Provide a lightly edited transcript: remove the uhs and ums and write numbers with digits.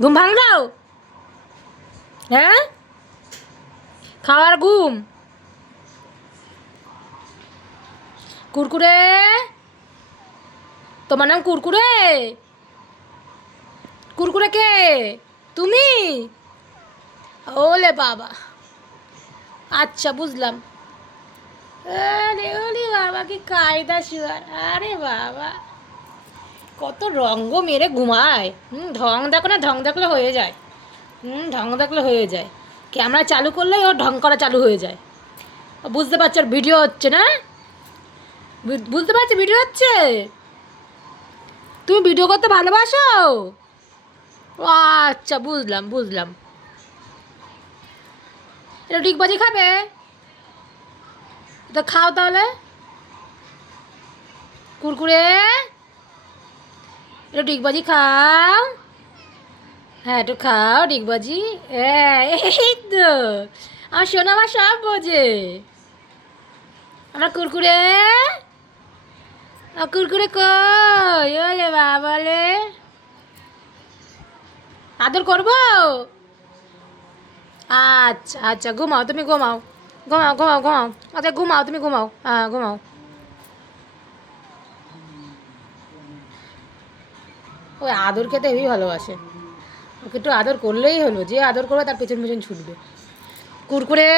ঘুম ভাঙলাও? হ্যাঁ, খাওয়ার ঘুম। কুরকুরে, তোমার নাম কুরকুরে? কুরকুরে কে? তুমি? ওলে বাবা, আচ্ছা বুঝলাম। আরে ওলে বাবা, কি কায়দা শুয়ার! আরে বাবা, কত রঙ্গ মেরে ঘুমায়। ঢং দেখো না, ঢং দেখলে হয়ে যায়। ঢং দেখলে হয়ে যায়। ক্যামেরা চালু করলেই ওর ঢং করা চালু হয়ে যায়। বুঝতে পারছো ওর ভিডিও হচ্ছে না? বুঝতে পারছি ভিডিও হচ্ছে। তুমি ভিডিও করতে ভালোবাসো? ও আচ্ছা, বুঝলাম বুঝলাম। এটা ডিগবাজি খাবে? তো খাও তাহলে। কুরকুরে, এটা ডিগবাজি খাও। হ্যাঁ, একটু খাও ডিগবাজি। হ্যাঁ, এই তো আমার সোনা, আমার সব বোঝে। আমার কুরকুরে, আমার কুরকুরে কই? ওলে বাবালে, আদর করবো? আচ্ছা আচ্ছা, ঘুমাও তুমি, ঘুমাও ঘুমাও ঘুমাও ঘুমাও। আচ্ছা ঘুমাও, তুমি ঘুমাও, হ্যাঁ ঘুমাও। ওই আদর খেতে হেবি ভালোবাসে। ওকে একটু আদর করলেই হলো, যে আদর করবে তার পেছন পেছন ছুটবে। কুরকুরে।